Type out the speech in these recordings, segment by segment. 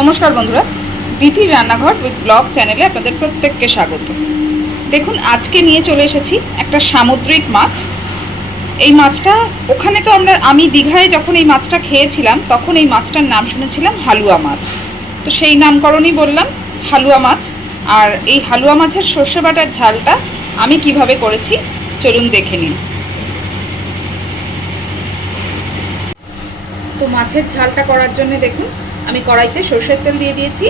নমস্কার বন্ধুরা দিতির রান্নাঘর উইথ ব্লগ চ্যানেলে আপনাদের প্রত্যেককে স্বাগত। দেখুন, আজকে নিয়ে চলে এসেছি একটা সামুদ্রিক মাছ। এই মাছটা, ওখানে তো আমরা, আমি দীঘায় যখন এই মাছটা খেয়েছিলাম, তখন এই মাছটার নাম শুনেছিলাম হালুয়া মাছ। তো সেই নামকরণই বললাম হালুয়া মাছ। আর এই হালুয়া মাছের সর্ষে বাটার ঝালটা আমি কীভাবে করেছি, চলুন দেখে নিন। তো মাছের ঝালটা করার জন্য দেখুন আমি কড়াইতে সর্ষের তেল দিয়ে দিয়েছি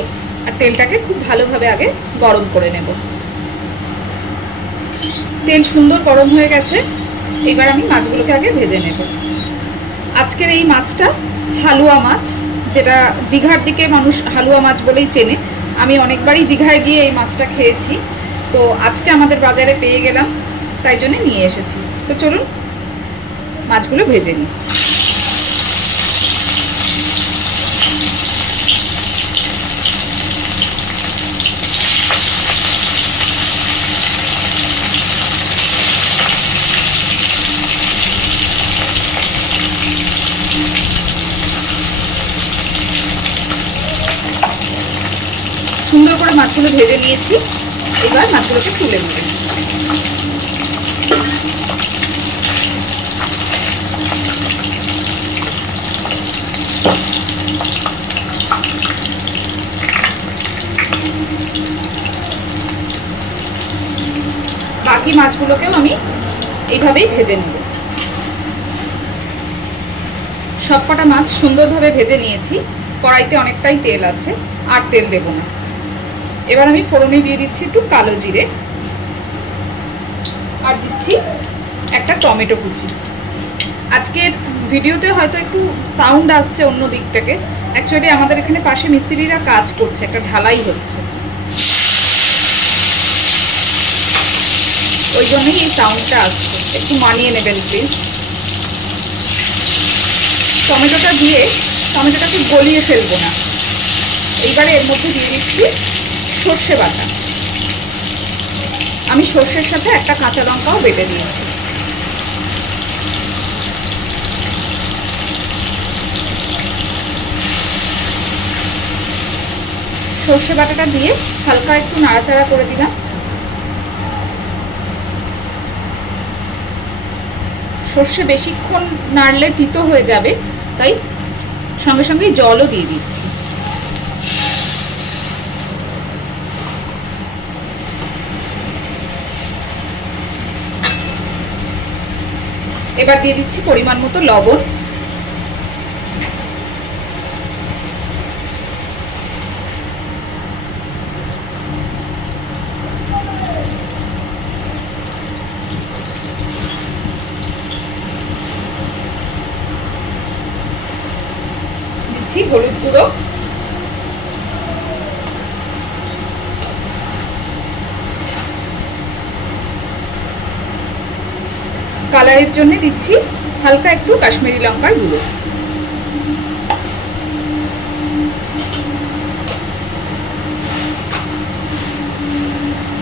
আর তেলটাকে খুব ভালোভাবে আগে গরম করে নেব। তেল সুন্দর গরম হয়ে গেছে, এবার আমি মাছগুলোকে আগে ভেজে নেব। আজকের এই মাছটা হালুয়া মাছ, যেটা দীঘার দিকে মানুষ হালুয়া মাছ বলেই চেনে। আমি অনেকবারই দীঘায় গিয়ে এই মাছটা খেয়েছি, তো আজকে আমাদের বাজারে পেয়ে গেলাম, তাই জন্য নিয়ে এসেছি। তো চলুন, মাছগুলো ভেজে নিই সুন্দর করে মাছগুলো ভেজে নিয়েছি। এবার মাছগুলোকে তুলে নেব। বাকি মাছগুলোকেও আমি এইভাবেই ভেজে নেব। সবকটা মাছ সুন্দরভাবে ভেজে নিয়েছি। কড়াইতে অনেকটাই তেল আছে, আর তেল দেব না। এবার আমি ফোড়নে দিয়ে দিচ্ছি একটু কালো জিরে। আর দিচ্ছি একটা টমেটো কুচি। আজকের ভিডিওতে হয়তো একটু সাউন্ড আসছে অন্য দিক থেকে। অ্যাকচুয়ালি আমাদের এখানে পাশে মিস্ত্রিরা কাজ করছে, একটা ঢালাই হচ্ছে। ওই জন্যই এই সাউন্ডটা আসছে। একটু মানিয়ে নেবেন প্লিজ টমেটোটা দিয়ে, টমেটোটাকে গলিয়ে ফেলব না। এইবারে এর মধ্যে দিয়ে দিচ্ছি সর্ষে বাটা। আমি সর্ষের সাথে একটা কাঁচা লঙ্কাও বেটে দিয়েছি সর্ষে বাটাটা দিয়ে হালকা একটু নাড়াচাড়া করে দিলাম। সর্ষে বেশিক্ষণ নাড়লে তিতো হয়ে যাবে, তাই সঙ্গে সঙ্গে জলও দিয়ে দিচ্ছি। এবার দিয়ে দিচ্ছি পরিমাণ মতো লবণ। দিচ্ছি হলুদ গুঁড়ো। কালারের জন্য দিচ্ছি হালকা একটু কাশ্মীরি লঙ্কার গুঁড়ো।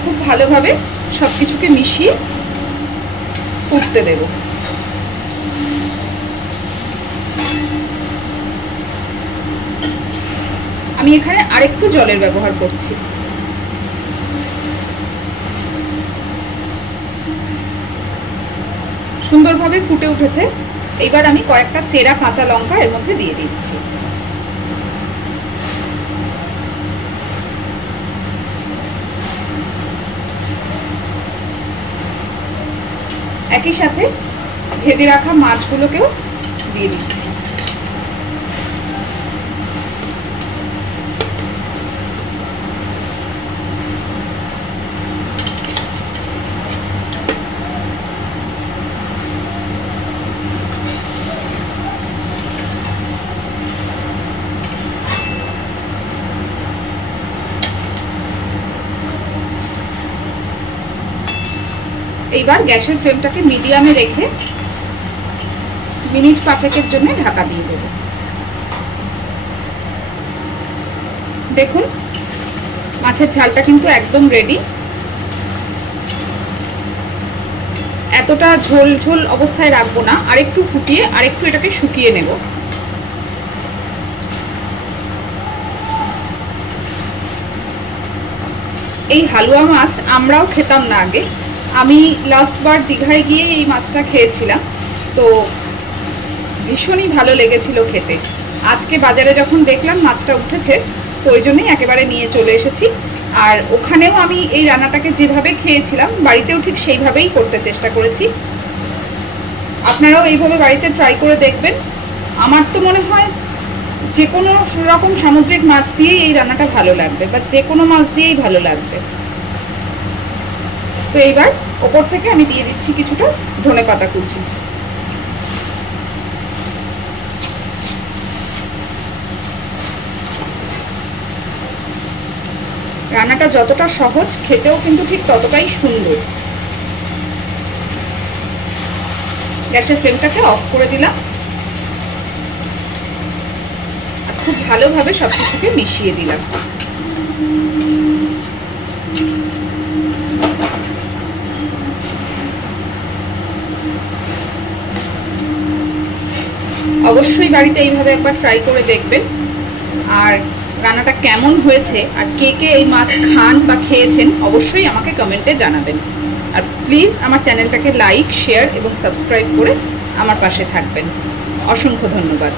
খুব ভালোভাবে সব কিছুকে মিশিয়ে ফুটতে দেব। আমি এখানে আরেকটু জলের ব্যবহার করছি। সুন্দরভাবে ফুটে উঠেছে। এবার আমি কয়েকটা চেরা কাঁচা লঙ্কা এর মধ্যে দিয়ে দিচ্ছি। একই সাথে ভেজে রাখা মাছগুলোকেও দিয়ে দিচ্ছি। এইবার গ্যাসের ফ্লেমটাকে মিডিয়ামে রেখে মিনিট পাঁচেকের জন্য ঢাকা দিয়ে দেব। দেখুন, মাছের ঝালটা কিন্তু একদম রেডি এতটা ঝোল ঝোল অবস্থায় রাখব না, আরেকটু ফুটিয়ে আরেকটু এটাকে শুকিয়ে নেব। এই হালুয়া মাছ আমরাও খেতাম না আগে। আমি লাস্টবার দীঘায় গিয়ে এই মাছটা খেয়েছিলাম। তো ভীষণই ভালো লেগেছিল খেতে। আজকে বাজারে যখন দেখলাম মাছটা উঠেছে, তো ওই জন্যই একেবারে নিয়ে চলে এসেছি। আর ওখানেও আমি এই রান্নাটাকে যেভাবে খেয়েছিলাম, বাড়িতেও ঠিক সেইভাবেই করতে চেষ্টা করেছি। আপনারাও এইভাবে বাড়িতে ট্রাই করে দেখবেন। আমার তো মনে হয় যে কোনো রকম সামুদ্রিক মাছ দিয়েই এই রান্নাটা ভালো লাগবে, বা যে কোনো মাছ দিয়েই ভালো লাগবে। তো এইবার ওপর থেকে আমি দিয়ে দিচ্ছি কিছুটা ধনে পাতা কুচি। রান্নাটা যতটা সহজ, খেতেও কিন্তু ঠিক ততটাই সুন্দর। গ্যাসের ফ্লেমটাকে অফ করে দিলাম। খুব ভালোভাবে সব কিছুকে মিশিয়ে দিলাম। অবশ্যই বাড়িতে এইভাবে একবার ট্রাই করে দেখবেন। আর রান্নাটা কেমন হয়েছে আর কে কে এই মাছ খান বা খেয়েছেন অবশ্যই আমাকে কমেন্টে জানাবেন। আর প্লিজ আমার চ্যানেলটাকে লাইক শেয়ার এবং সাবস্ক্রাইব করে আমার পাশে থাকবেন। অসংখ্য ধন্যবাদ।